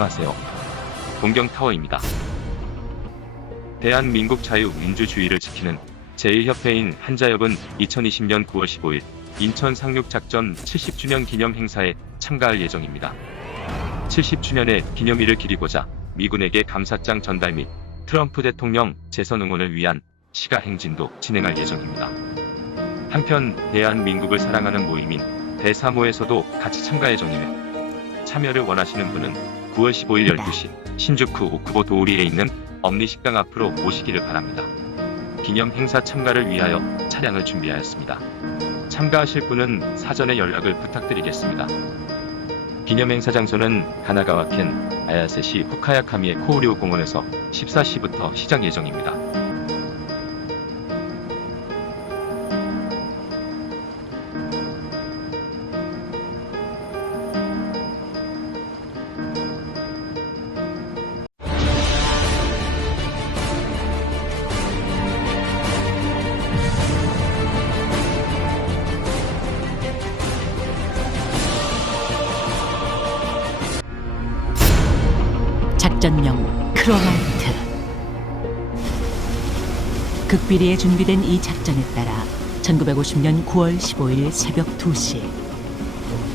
안녕하세요. 동경타워입니다. 대한민국 자유민주주의를 지키는 제1협회인 한자협은 2020년 9월 15일 인천 상륙작전 70주년 기념 행사에 참가할 예정입니다. 70주년의 기념일을 기리고자 미군에게 감사장 전달 및 트럼프 대통령 재선 응원을 위한 시가 행진도 진행할 예정입니다. 한편 대한민국을 사랑하는 모임인 대사모에서도 같이 참가 예정이며 참여를 원하시는 분은 9월 15일 12시 신주쿠 오쿠보 도우리에 있는 엄니식당 앞으로 오시기를 바랍니다. 기념 행사 참가를 위하여 차량을 준비하였습니다. 참가하실 분은 사전에 연락을 부탁드리겠습니다. 기념 행사 장소는 가나가와켄 아야세시 후카야카미의 코우리오 공원에서 14시부터 시작 예정입니다. 작전명 크로마이트. 극비리에 준비된 이 작전에 따라 1950년 9월 15일 새벽 2시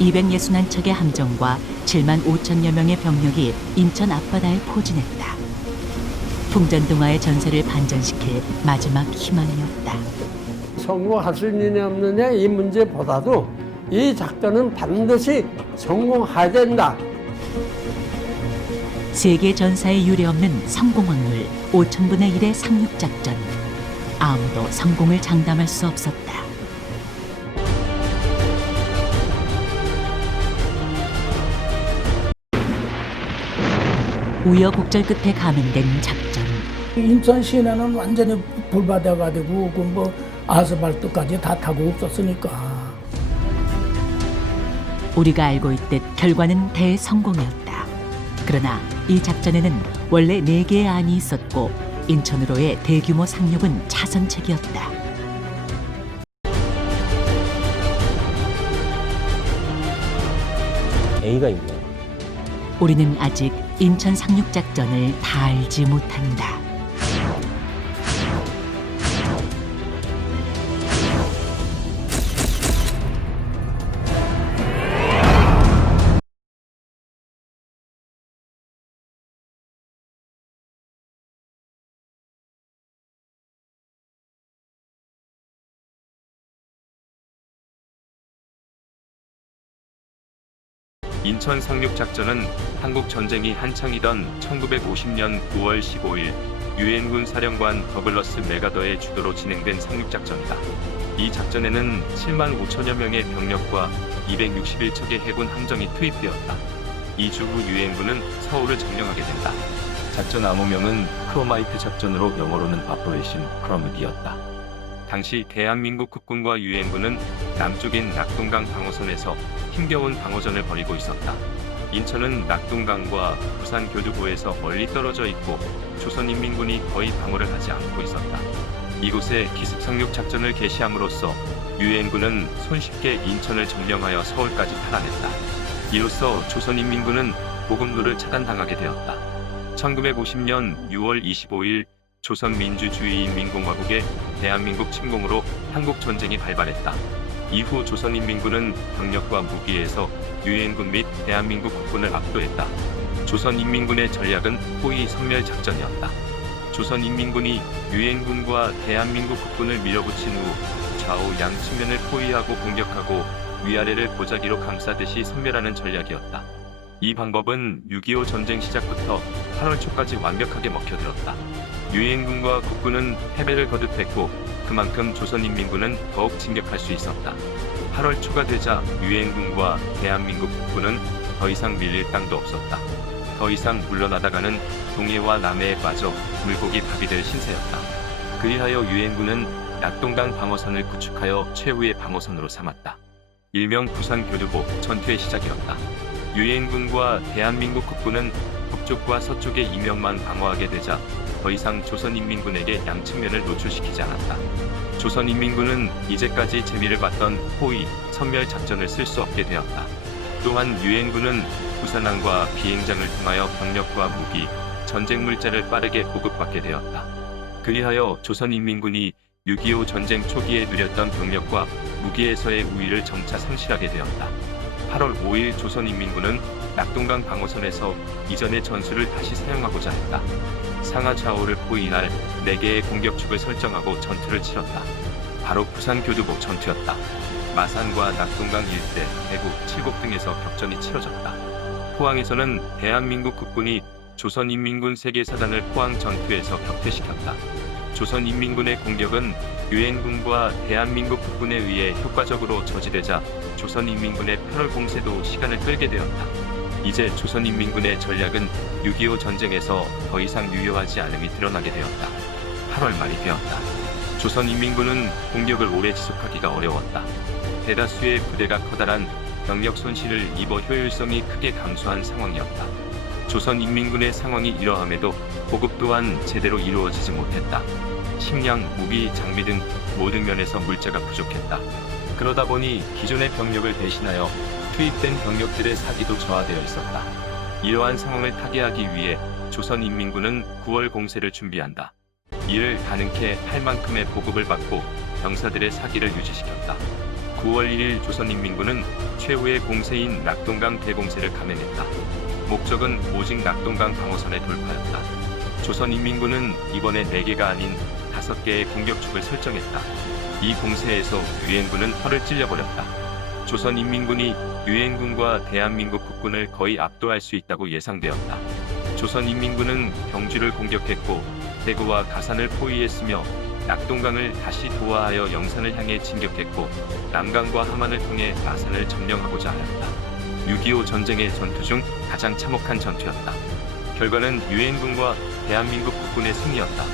261척의 함정과 7만 5천여 명의 병력이 인천 앞바다에 포진했다. 풍전등화의 전세를 반전시킬 마지막 희망이었다. 성공할 수 있느냐 없느냐 이 문제보다도 이 작전은 반드시 성공해야 된다. 세계 전사에 유례없는 성공 확률 5,000분의 1의 상륙작전. 아무도 성공을 장담할 수 없었다. 우여곡절 끝에 감행된 작전. 인천 시내는 완전히 불바다가 되고 그 아스팔트까지 다 타고 없었으니까. 우리가 알고 있듯 결과는 대성공이었다. 그러나 이 작전에는 원래 4개의 안이 있었고 인천으로의 대규모 상륙은 차선책이었다. A가 있네요. 우리는 아직 인천 상륙작전을 다 알지 못한다. 인천 상륙작전은 한국 전쟁이 한창이던 1950년 9월 15일 유엔군 사령관 더글러스 맥아더의 주도로 진행된 상륙작전이다. 이 작전에는 7만 5천여 명의 병력과 261척의 해군 함정이 투입되었다. 2주 후 유엔군은 서울을 점령하게 된다. 작전 암호명은 크로마이트 작전으로 영어로는 오퍼레이션 크로미디였다. 당시 대한민국 국군과 유엔군은 남쪽인 낙동강 방어선에서 힘겨운 방어전을 벌이고 있었다. 인천은 낙동강과 부산 교두보에서 멀리 떨어져 있고 조선인민군이 거의 방어를 하지 않고 있었다. 이곳에 기습 상륙 작전을 개시함으로써 유엔군은 손쉽게 인천을 점령하여 서울까지 탈환했다. 이로써 조선인민군은 보급로를 차단당하게 되었다. 1950년 6월 25일 조선민주주의인민공화국의 대한민국 침공으로 한국전쟁이 발발했다. 이후 조선인민군은 병력과 무기에서 유엔군 및 대한민국 국군을 압도했다. 조선인민군의 전략은 포위 섬멸 작전이었다. 조선인민군이 유엔군과 대한민국 국군을 밀어붙인 후 좌우 양 측면을 포위하고 공격하고 위아래를 보자기로 감싸듯이 섬멸하는 전략이었다. 이 방법은 6.25 전쟁 시작부터 8월 초까지 완벽하게 먹혀들었다. 유엔군과 국군은 패배를 거듭했고 그만큼 조선인민군은 더욱 진격할 수 있었다. 8월 초가 되자 유엔군과 대한민국 국군은 더 이상 밀릴 땅도 없었다. 더 이상 물러나다가는 동해와 남해에 빠져 물고기 밥이 될 신세였다. 그리하여 유엔군은 낙동강 방어선을 구축하여 최후의 방어선으로 삼았다. 일명 부산 교두보 전투의 시작이었다. 유엔군과 대한민국 국군은 북쪽과 서쪽의 이면만 방어하게 되자 더 이상 조선인민군에게 양측면을 노출시키지 않았다. 조선인민군은 이제까지 재미를 봤던 포위, 섬멸 작전을 쓸 수 없게 되었다. 또한 유엔군은 부산항과 비행장을 통하여 병력과 무기, 전쟁 물자를 빠르게 보급받게 되었다. 그리하여 조선인민군이 6.25 전쟁 초기에 누렸던 병력과 무기에서의 우위를 점차 상실하게 되었다. 8월 5일 조선인민군은 낙동강 방어선에서 이전의 전술을 다시 사용하고자 했다. 상하 좌우를 포위할 4개의 공격축을 설정하고 전투를 치렀다. 바로 부산교두보 전투였다. 마산과 낙동강 일대, 대구, 칠곡 등에서 격전이 치러졌다. 포항에서는 대한민국 국군이 조선인민군 세계사단을 포항 전투에서 격퇴시켰다. 조선인민군의 공격은 유엔군과 대한민국 국군에 의해 효과적으로 저지되자 조선인민군의 8월 공세도 시간을 끌게 되었다. 이제 조선인민군의 전략은 6.25 전쟁에서 더 이상 유효하지 않음이 드러나게 되었다. 8월 말이 되었다. 조선인민군은 공격을 오래 지속하기가 어려웠다. 대다수의 부대가 커다란 병력 손실을 입어 효율성이 크게 감소한 상황이었다. 조선인민군의 상황이 이러함에도 보급 또한 제대로 이루어지지 못했다. 식량, 무기, 장비 등 모든 면에서 물자가 부족했다. 그러다 보니 기존의 병력을 대신하여 투입된 병력들의 사기도 저하되어 있었다. 이러한 상황을 타개하기 위해 조선인민군은 9월 공세를 준비한다. 이를 가능케 할 만큼의 보급을 받고 병사들의 사기를 유지시켰다. 9월 1일 조선인민군은 최후의 공세인 낙동강 대공세를 감행했다. 목적은 오직 낙동강 방어선의 돌파였다. 조선인민군은 이번에 4개가 아닌 5개의 공격축을 설정했다. 이 공세에서 유엔군은 허를 찔려버렸다. 조선인민군이 유엔군과 대한민국 국군을 거의 압도할 수 있다고 예상되었다. 조선인민군은 경주를 공격했고 대구와 가산을 포위했으며 낙동강을 다시 도하하여 영산을 향해 진격했고 남강과 함안을 통해 마산을 점령하고자 하였다. 6.25 전쟁의 전투 중 가장 참혹한 전투였다. 결과는 유엔군과 대한민국 국군의 승리였다.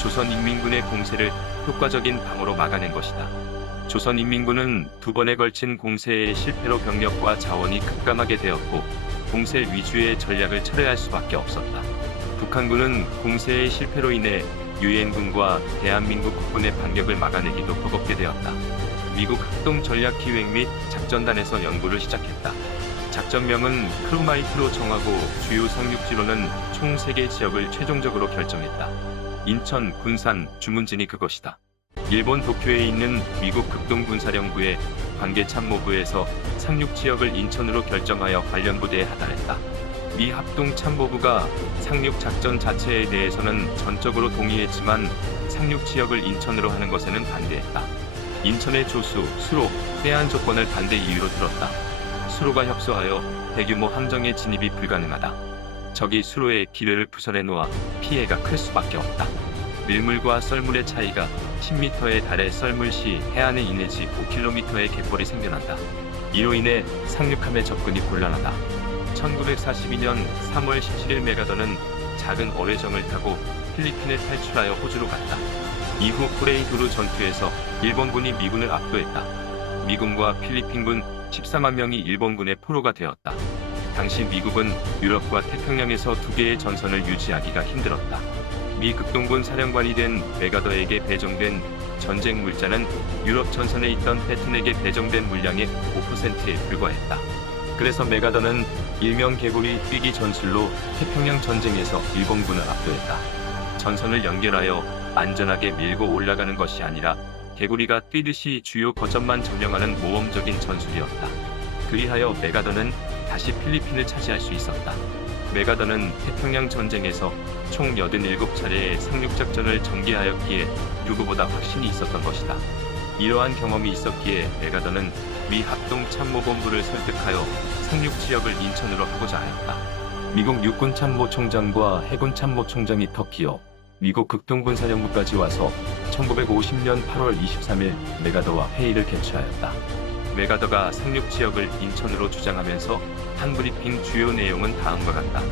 조선인민군의 공세를 효과적인 방어로 막아낸 것이다. 조선인민군은 2번에 걸친 공세의 실패로 병력과 자원이 급감하게 되었고 공세 위주의 전략을 철회할 수밖에 없었다. 북한군은 공세의 실패로 인해 유엔군과 대한민국 국군의 반격을 막아내기도 버겁게 되었다. 미국 합동전략기획 및 작전단에서 연구를 시작했다. 작전명은 크루마이트로 정하고 주요 상륙지로는 총 3개 지역을 최종적으로 결정했다. 인천, 군산, 주문진이 그것이다. 일본 도쿄에 있는 미국 극동군사령부의 관계참모부에서 상륙지역을 인천으로 결정하여 관련 부대에 하달했다. 미 합동참모부가 상륙작전 자체에 대해서는 전적으로 동의했지만 상륙지역을 인천으로 하는 것에는 반대했다. 인천의 조수, 수로, 해안 조건을 반대 이유로 들었다. 수로가 협소하여 대규모 함정의 진입이 불가능하다. 적이 수로의 기뢰를 부설해 놓아 피해가 클 수밖에 없다. 밀물과 썰물의 차이가 10m에 달해 썰물 시 해안에 이내지 5km의 갯벌이 생겨난다. 이로 인해 상륙함의 접근이 곤란하다. 1942년 3월 17일 메가더는 작은 어뢰정을 타고 필리핀을 탈출하여 호주로 갔다. 이후 코레이두루 전투에서 일본군이 미군을 압도했다. 미군과 필리핀군 14만 명이 일본군의 포로가 되었다. 당시 미국은 유럽과 태평양에서 2개의 전선을 유지하기가 힘들었다. 미 극동군 사령관이 된 메가더에게 배정된 전쟁 물자는 유럽 전선에 있던 패튼에게 배정된 물량의 5%에 불과했다. 그래서 메가더는 일명 개구리 뛰기 전술로 태평양 전쟁에서 일본군을 압도했다. 전선을 연결하여 안전하게 밀고 올라가는 것이 아니라 개구리가 뛰듯이 주요 거점만 점령하는 모험적인 전술이었다. 그리하여 메가더는 다시 필리핀을 차지할 수 있었다. 메가더는 태평양 전쟁에서 총 87차례의 상륙작전을 전개하였기에 누구보다 확신이 있었던 것이다. 이러한 경험이 있었기에 메가더는 미 합동참모본부를 설득하여 상륙지역을 인천으로 하고자 하였다. 미국 육군참모총장과 해군참모총장이 터키어 미국 극동군사령부까지 와서 1950년 8월 23일 메가더와 회의를 개최하였다. 메가더가 상륙지역을 인천으로 주장하면서 한 브리핑 주요 내용은 다음과 같다.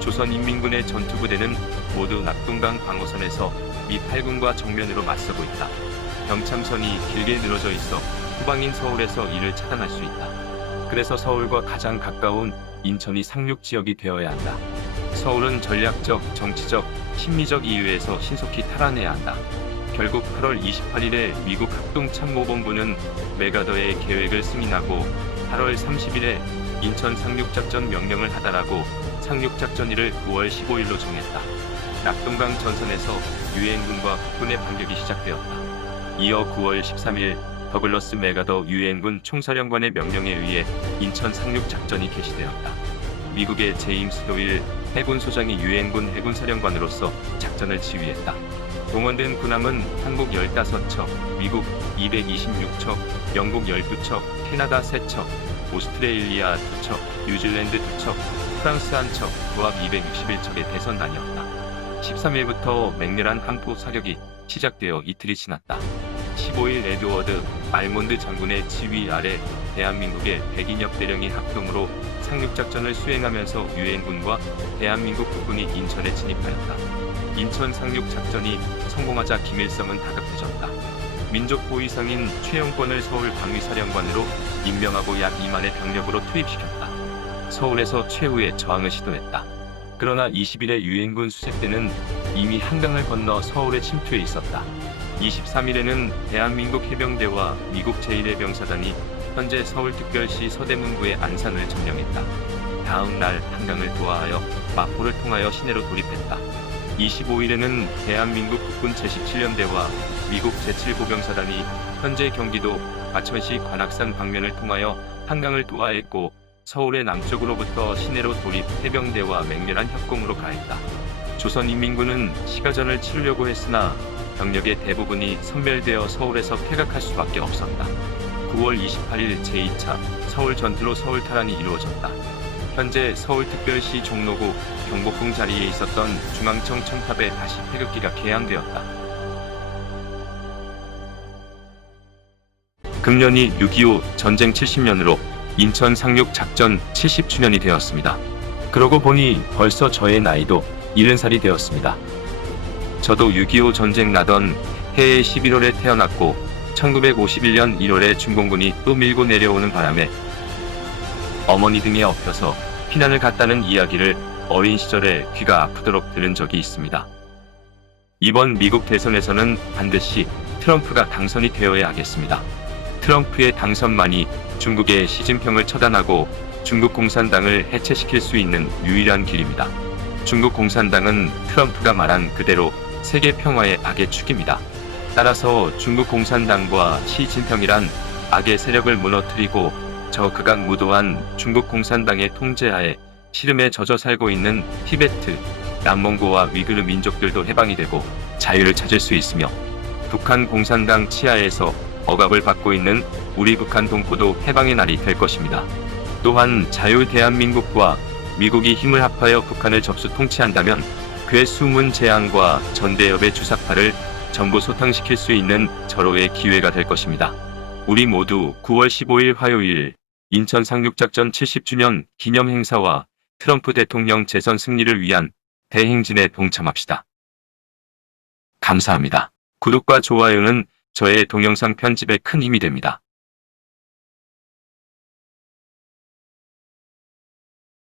조선인민군의 전투부대는 모두 낙동강 방어선에서 미 8군과 정면으로 맞서고 있다. 병참선이 길게 늘어져 있어 후방인 서울에서 이를 차단할 수 있다. 그래서 서울과 가장 가까운 인천이 상륙지역이 되어야 한다. 서울은 전략적, 정치적, 심리적 이유에서 신속히 탈환해야 한다. 결국 8월 28일에 미국 합동참모본부는 메가더의 계획을 승인하고 8월 30일에 인천 상륙작전 명령을 하달하고 상륙작전일을 9월 15일로 정했다. 낙동강 전선에서 유엔군과 국군의 반격이 시작되었다. 이어 9월 13일 더글러스 맥아더 유엔군 총사령관의 명령에 의해 인천 상륙작전이 개시되었다. 미국의 제임스 도일 해군 소장이 유엔군 해군사령관으로서 작전을 지휘했다. 동원된 군함은 한국 15척, 미국 226척, 영국 12척, 캐나다 3척, 오스트레일리아 2척, 뉴질랜드 2척, 프랑스 1척, 조합 261척의 대선단이었다. 13일부터 맹렬한 함포 사격이 시작되어 이틀이 지났다. 15일 에드워드 알몬드 장군의 지휘 아래 대한민국의 100인역 대령이 합동으로 상륙작전을 수행하면서 유엔군과 대한민국 국군이 인천에 진입하였다. 인천 상륙작전이 성공하자 김일성은 다급해졌다. 민족보위상인 최영권을 서울 방위사령관으로 임명하고 약 2만의 병력으로 투입시켰다. 서울에서 최후의 저항을 시도했다. 그러나 20일에 유엔군 수색대는 이미 한강을 건너 서울에 침투해 있었다. 23일에는 대한민국 해병대와 미국 제1해병사단이 현재 서울특별시 서대문구의 안산을 점령했다. 다음 날 한강을 도하하여 마포를 통하여 시내로 돌입했다. 25일에는 대한민국 국군 제17연대와 미국 제7보병사단이 현재 경기도 과천시 관악산 방면을 통하여 한강을 도하했고 서울의 남쪽으로부터 시내로 돌입 해병대와 맹렬한 협공으로 가했다. 조선인민군은 시가전을 치르려고 했으나 병력의 대부분이 선멸되어 서울에서 퇴각할 수밖에 없었다. 9월 28일 제2차 서울 전투로 서울 탈환이 이루어졌다. 현재 서울특별시 종로구 경복궁 자리에 있었던 중앙청 첨탑에 다시 태극기가 개양되었다. 금년이 6.25 전쟁 70년으로 인천 상륙 작전 70주년이 되었습니다. 그러고 보니 벌써 저의 나이도 70살이 되었습니다. 저도 6.25 전쟁 나던 해의 11월에 태어났고 1951년 1월에 중공군이 또 밀고 내려오는 바람에 어머니 등에 엎여서 피난을 갔다는 이야기를 어린 시절에 귀가 아프도록 들은 적이 있습니다. 이번 미국 대선에서는 반드시 트럼프가 당선이 되어야 하겠습니다. 트럼프의 당선만이 중국의 시진핑을 처단하고 중국 공산당을 해체시킬 수 있는 유일한 길입니다. 중국 공산당은 트럼프가 말한 그대로 세계 평화의 악의 축입니다. 따라서 중국 공산당과 시진핑이란 악의 세력을 무너뜨리고 저 극악무도한 중국 공산당의 통제하에 시름에 젖어 살고 있는 티베트, 남몽고와 위그르 민족들도 해방이 되고 자유를 찾을 수 있으며 북한 공산당 치하에서 억압을 받고 있는 우리 북한 동포도 해방의 날이 될 것입니다. 또한 자유 대한민국과 미국이 힘을 합하여 북한을 접수 통치한다면 그의 숨은 재앙과 전대협의 주사파를 전부 소탕시킬 수 있는 절호의 기회가 될 것입니다. 우리 모두 9월 15일 화요일 인천 상륙작전 70주년 기념 행사와 트럼프 대통령 재선 승리를 위한 대행진에 동참합시다. 감사합니다. 구독과 좋아요는 저의 동영상 편집에 큰 힘이 됩니다.